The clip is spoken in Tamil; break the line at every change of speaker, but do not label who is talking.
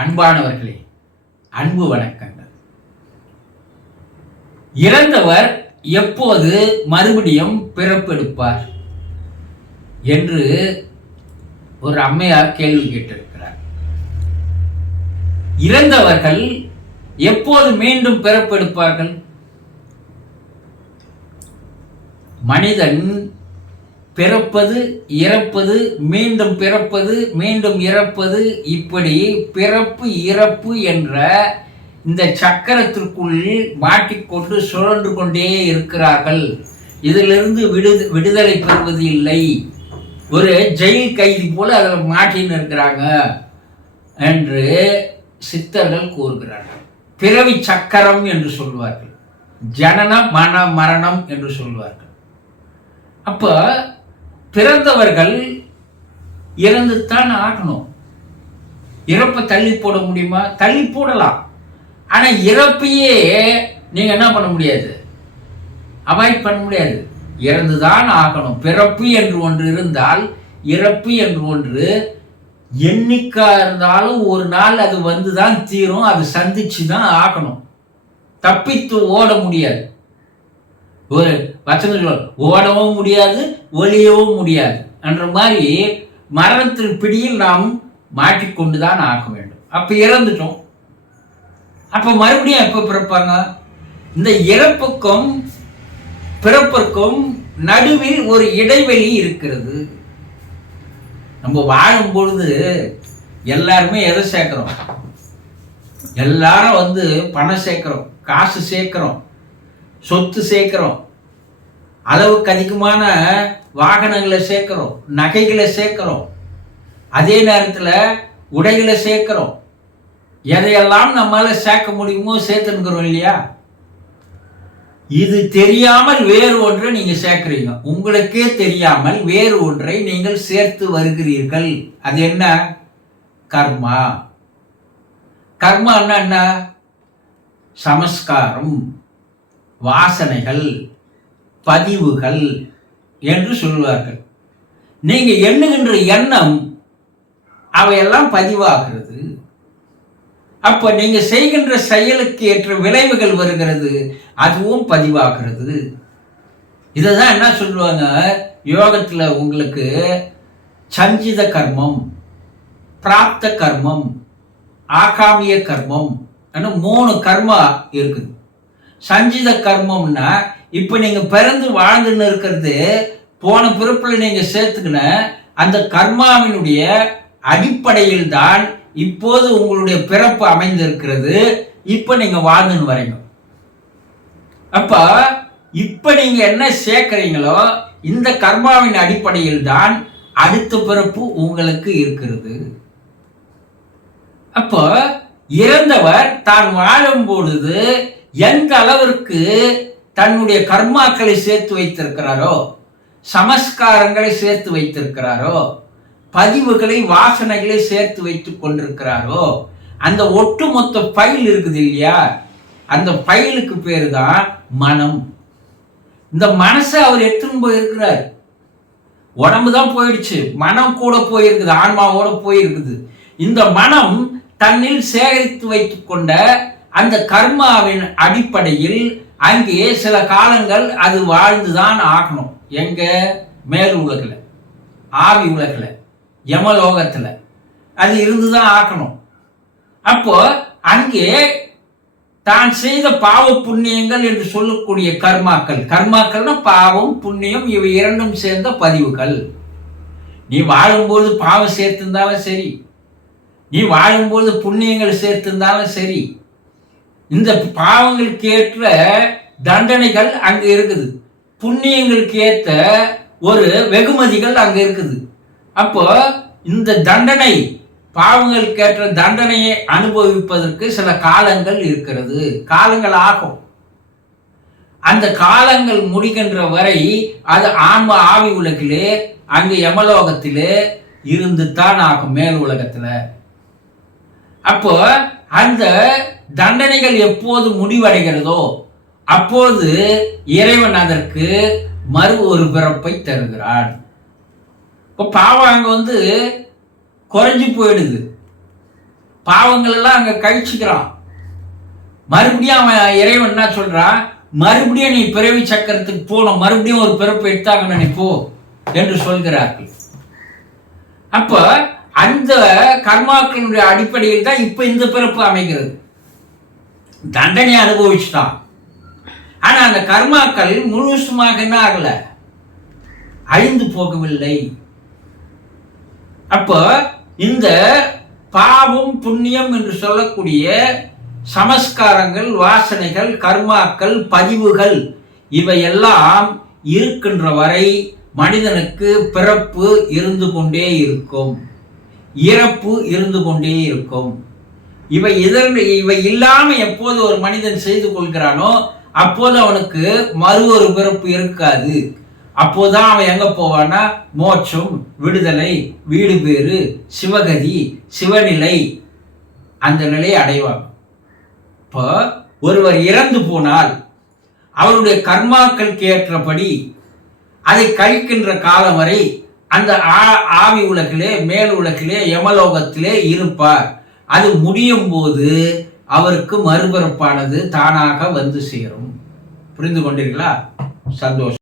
அன்பானவர்களே அன்பு வணக்கங்கள். இறந்தவர் எப்போது மறுபடியும் பிறப்பெடுப்பார் என்று ஒரு அம்மையார் கேள்வி கேட்டிருக்கிறார். இறந்தவர்கள் எப்போது மீண்டும் பிறப்பெடுப்பார்கள்? மனிதன் பிறப்பது இறப்பது மீண்டும் பிறப்பது மீண்டும் இறப்பது இப்படி பிறப்பு இறப்பு என்ற இந்த சக்கரத்திற்குள் மாட்டிக்கொண்டு சுழன்று கொண்டே இருக்கிறார்கள். இதிலிருந்து விடு விடுதலை பெறுவது இல்லை. ஒரு ஜெயில் கைதி போல அதில் மாட்டின்னு இருக்கிறாங்க என்று சித்தர்கள் கூறுகிறார்கள். பிறவி சக்கரம் என்று சொல்வார்கள். ஜனன மன மரணம் என்று சொல்வார்கள். அப்போ பிறந்தவர்கள் இறந்துத்தான் ஆகணும். இறப்பை தள்ளி போட முடியுமா? தள்ளி போடலாம். ஆனால் இறப்பையே நீங்கள் என்ன பண்ண முடியாது? அவாய்ட் பண்ண முடியாது. இறந்துதான் ஆகணும். பிறப்பு என்று ஒன்று இருந்தால் இறப்பு என்று ஒன்று என்னைக்கா இருந்தாலும் ஒரு நாள் அது வந்து தான் தீரும். அது சந்திச்சு தான் ஆகணும். தப்பித்து ஓட முடியாது. ஒரு வச்சனம் சொல்ல ஓடவும் முடியாது ஒளியவும் முடியாது. என்ற மாதிரி மரணத்தின் பிடியில் நாம் மாட்டிக்கொண்டு தான் ஆக வேண்டும். அப்போ இறந்துட்டோம். அப்போ மறுபடியும் எப்போ பிறப்பாங்க? இந்த இறப்புக்கும் பிறப்பிற்கும் நடுவில் ஒரு இடைவெளி இருக்கிறது. நம்ம வாழும் பொழுது எல்லாருமே எதை சேர்க்குறோம்? எல்லாரும் வந்து பணம் சேர்க்குறோம் காசு சேர்க்குறோம் சொத்து சேர்க்குறோம். அளவுக்கு அதிகமான வாகனங்களை சேர்க்குறோம் நகைகளை சேர்க்குறோம். அதே நேரத்தில் உடைகளை சேர்க்குறோம். எதையெல்லாம் நம்மளால் சேர்க்க முடியுமோ சேர்த்துனுக்கிறோம் இல்லையா? இது தெரியாமல் வேறு ஒன்றை நீங்கள் சேர்க்குறீங்க. உங்களுக்கே தெரியாமல் வேறு ஒன்றை நீங்கள் சேர்த்து வருகிறீர்கள். அது என்ன? கர்மா. கர்மான்னா என்ன? சமஸ்காரம் வாசனைகள். பதிவுகள் என்று சொல்வார்கள். நீங்கள் எண்ணுகின்ற எண்ணம் அவையெல்லாம் பதிவாகிறது. அப்போ நீங்கள் செய்கின்ற செயலுக்கு ஏற்ற விளைவுகள் வருகிறது அதுவும் பதிவாகிறது. இதைதான் என்ன சொல்லுவாங்க? யோகத்தில் உங்களுக்கு சஞ்சித கர்மம் பிராப்த கர்மம் ஆகாமிய கர்மம் மூணு கர்மா இருக்குது. சஞ்சித கர்மம்னா இப்போ நீங்கள் பிறந்து வாழ்ந்துன்னு இருக்கிறது போன பிறப்பில் நீங்கள் சேர்த்துக்கின அந்த கர்மாவினுடைய அடிப்படையில் தான் இப்போது உங்களுடைய பிறப்பு அமைந்திருக்கிறது. இப்போ நீங்கள் வாழ்ந்துன்னு வரீங்க. அப்போ இப்போ நீங்கள் என்ன சேர்க்குறீங்களோ இந்த கர்மாவின் அடிப்படையில் தான் அடுத்த பிறப்பு உங்களுக்கு இருக்கிறது. அப்போ இறந்தவர் தான் வாழும் பொழுது எந்த அளவிற்கு தன்னுடைய கர்மாக்களை சேர்த்து வைத்திருக்கிறாரோ சமஸ்காரங்களை சேர்த்து வைத்திருக்கிறாரோ பதிவுகளை வாசனைகளை சேர்த்து வைத்து கொண்டிருக்கிறாரோ அந்த ஒட்டுமொத்த ஃபைல் இருக்குது இல்லையா? அந்த ஃபைலுக்கு பேர் தான் மனம். இந்த மனசை அவர் எடுத்துன்னு போயிருக்கிறார். உடம்பு தான் போயிடுச்சு. மனம் கூட போயிருக்குது. ஆன்மாவோட போயிருக்குது. இந்த மனம் தன்னில் சேகரித்து வைத்து கொண்ட அந்த கர்மாவின் அடிப்படையில் அங்கே சில காலங்கள் அது வாழ்ந்துதான் ஆகணும். எங்க? மேல் உலகில். ஆவி உலகில். யமலோகத்தில். அது இருந்துதான் ஆக்கணும் அப்போ அங்கே தான் செய்த பாவ புண்ணியங்கள் என்று சொல்லக்கூடிய கர்மாக்கள். கர்மாக்கள்னா பாவம் புண்ணியம் இவை இரண்டும் சேர்ந்த பதிவுகள். நீ வாழும்போது பாவம் சேர்த்திருந்தாலும் சரி. நீ வாழும்போது புண்ணியங்கள் சேர்த்திருந்தாலும் சரி. இந்த பாவங்களுக்கு ஏற்ற தண்டனைகள் அங்கே இருக்குது. புண்ணியங்களுக்கு ஏற்ற ஒரு வெகுமதிகள் அங்கே இருக்குது. அப்போ இந்த தண்டனை பாவங்களுக்கு ஏற்ற தண்டனையை அனுபவிப்பதற்கு சில காலங்கள் இருக்கிறது. காலங்கள் ஆகும். அந்த காலங்கள் முடிகின்ற வரை அது ஆன்ம ஆவி உலகிலே அங்கு யமலோகத்திலே இருந்து தான் ஆகும் மேல் உலகத்தில். அப்போ அந்த தண்டனைகள் எப்போது முடிவடைகிறதோ அப்போது இறைவன் அதற்கு மறு ஒரு பிறப்பை தருகிறார். இப்போ பாவம் அங்கே வந்து குறைஞ்சி போயிடுது. பாவங்கள் எல்லாம் அங்க கழிச்சுக்கிறான். மறுபடியும் அவன் இறைவன் என்ன சொல்றான்? மறுபடியும் நீ பிறவி சக்கரத்துக்கு போகணும் மறுபடியும் ஒரு பிறப்பு எடுத்தாங்க நீ போ என்று சொல்கிறார்கள். அப்ப அந்த கர்மாக்களுடைய அடிப்படையில் தான் இப்போ இந்த பிறப்பு அமைகிறது. தண்டனை அனுபவிச்சுட்டான் ஆனால் அந்த கர்மாக்கள் முழுசுமாக என்ன ஆகல? அழிந்து போகவில்லை. அப்போ இந்த பாவம் புண்ணியம் என்று சொல்லக்கூடிய சமஸ்காரங்கள் வாசனைகள் கர்மாக்கள் பதிவுகள் இவையெல்லாம் இருக்கின்ற வரை மனிதனுக்கு பிறப்பு இருந்து கொண்டே இருக்கும். இறப்பு இருந்து கொண்டே இருக்கும். இவை இதன் இவை இல்லாம எப்போது ஒரு மனிதன் செய்து கொள்கிறானோ அப்போது அவனுக்கு மறு ஒரு பிறப்பு இருக்காது. அப்போதான் அவன் எங்க போவான்னா மோட்சம் விடுதலை வீடு பேறு சிவகதி சிவநிலை அந்த நிலையை அடைவான். இப்போ ஒருவர் இறந்து போனால் அவருடைய கர்மாக்களுக்கு ஏற்றபடி அதை கழிக்கின்ற காலம் வரை அந்த ஆ- ஆவி உலகிலே மேல் உலகிலே யமலோகத்திலே இருப்பார். அது முடியும் போது அவருக்கு மறுபிறப்பானது தானாக வந்து சேரும். புரிந்து கொண்டீர்களா? சந்தோஷம்.